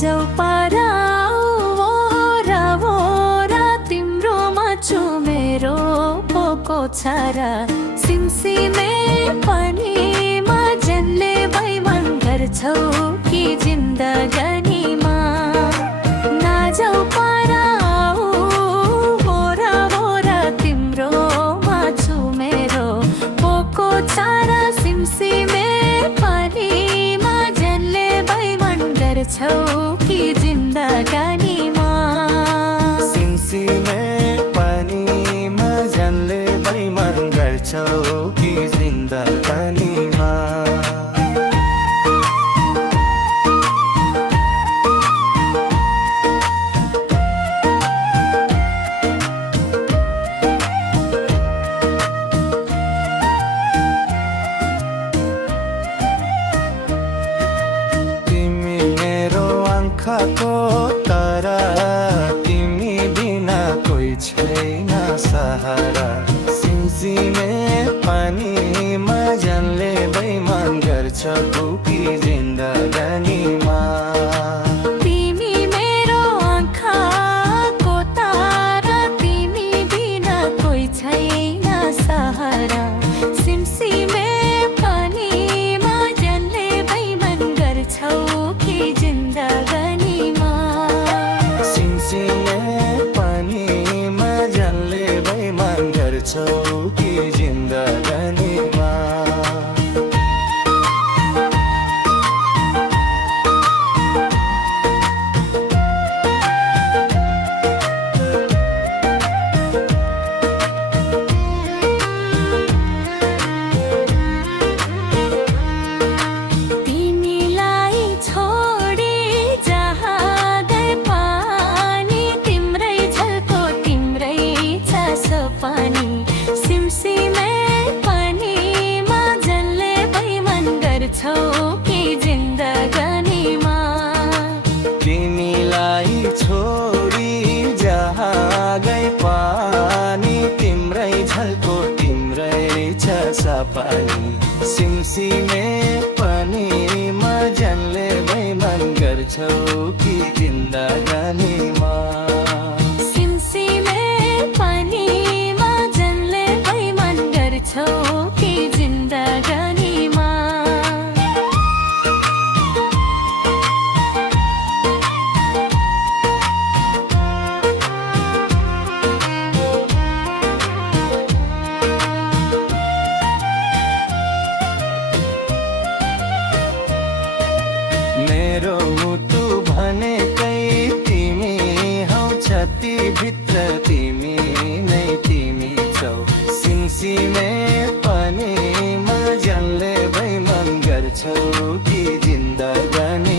नाजाउ पारा वोरा तिम्रोमा छु मेरो पोको छारा सिमसिमे पानीमा जनले बैमान गर्छौ कि जिन्दगानीमा नाजाउ पारा वोरा तिम्रोमा छु मेरो पोको छारा सिमसिमे पानीमा जनले बैमान गर्छौ कि जिन्दगानीमा सिमसिमे पानीमा जनले बैमान गर्छौ कि जिन्दगानीमा आँखाको तारा तिमी बिना कोही छैन सहारा सिमसिमे पानीमा जनले बैमान गर्छौ कि जिन्दगानीमा तिमी मेरो आँखाको तारा तिमी बिना कोही छैन सहारा सिमसिमे पानीमा जनले बैमान गर्छौ कि जिन्दगानीमा सिमसिमे पानीमा जनले बैमान गर्छौ कि जिन्दगानीमा तिमीलाई छोडी जहाँ गए पानी तिम्रै झल्को तिम्रै छ पानी सिमसिमे पानीमा जनले बैमान गर्छौ कि जिन्दगानीमा तिमीलाई छोडी जहाँ गए पानी तिम्रै झल्को तिम्रै छ पानी सिमसिमे पानीमा जनले बैमान गर्छौ कि जिन्दगानीमा सिमसिमे पानीमा जनले बैमान गर्छौ कि जिन्दगानीमा मेरो मुटु भनेकै तिमी हौ छातीभित्र तिमी नै तिमी छौ सिमसिमे पानीमा जनले बैमान गर्छौ कि जिन्दगानी